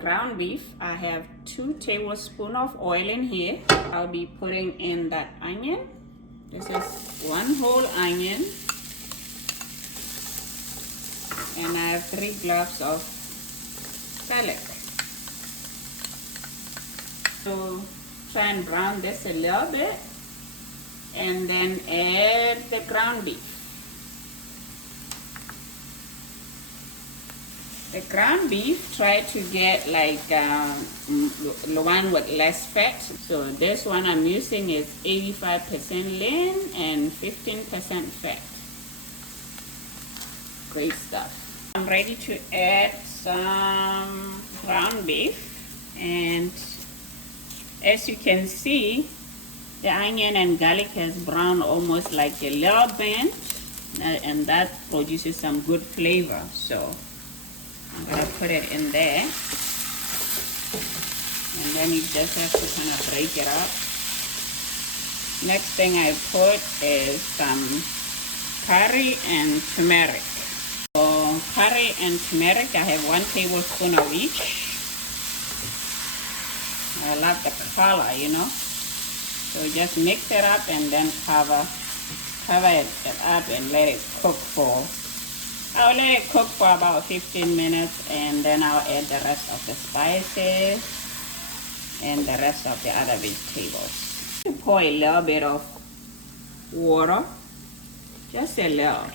ground beef, I have 2 tablespoons of oil in here. I'll be putting in that onion. This is 1 whole onion. And I have 3 blocks of garlic. So try and brown this a little bit. And then add the ground beef. The ground beef, try to get like the one with less fat. So this one I'm using is 85% lean and 15% fat. Great stuff. I'm ready to add some ground beef, and as you can see, the onion and garlic has browned almost like a little burnt, and that produces some good flavor. So I'm gonna put it in there, and then you just have to kind of break it up. Next thing I put is some curry and turmeric. For curry and turmeric, I have 1 tablespoon of each. I love the color, you know. So just mix it up and then cover it up and let it cook for. I'll let it cook for about 15 minutes, and then I'll add the rest of the spices and the rest of the other vegetables. Pour a little bit of water, just a little,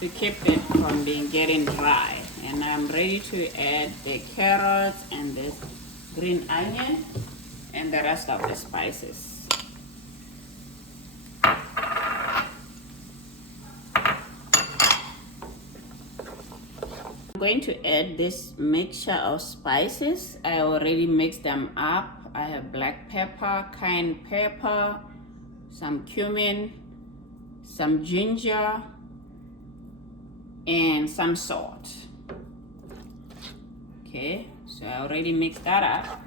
to keep it from getting dry. And I'm ready to add the carrots and the green onion and the rest of the spices. I'm going to add this mixture of spices. I already mixed them up. I have black pepper, cayenne pepper, some cumin, some ginger, and some salt. Okay, so I already mixed that up.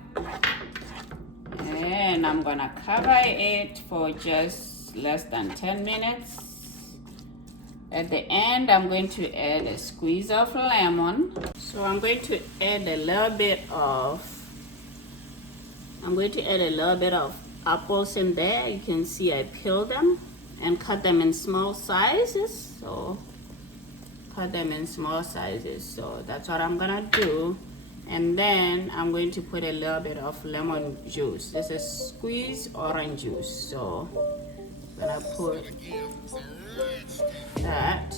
And I'm gonna cover it for just less than 10 minutes. At the end, I'm going to add a squeeze of lemon. So I'm going to add a little bit of apples in there. You can see I peeled them and cut them in small sizes. So that's what I'm gonna do. And then I'm going to put a little bit of lemon juice. This is squeezed orange juice. So I'm gonna put that.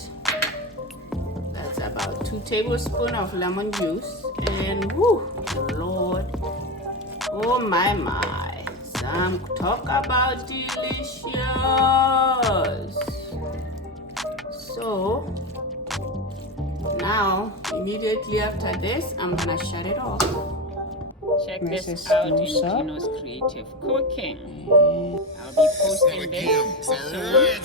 That's about 2 tablespoons of lemon juice. And whoo, Lord, oh my. Some talk about delicious. So now, immediately after this, I'm gonna shut it off. Check this out in Gino's Creative Cooking. I'll be posting this soon.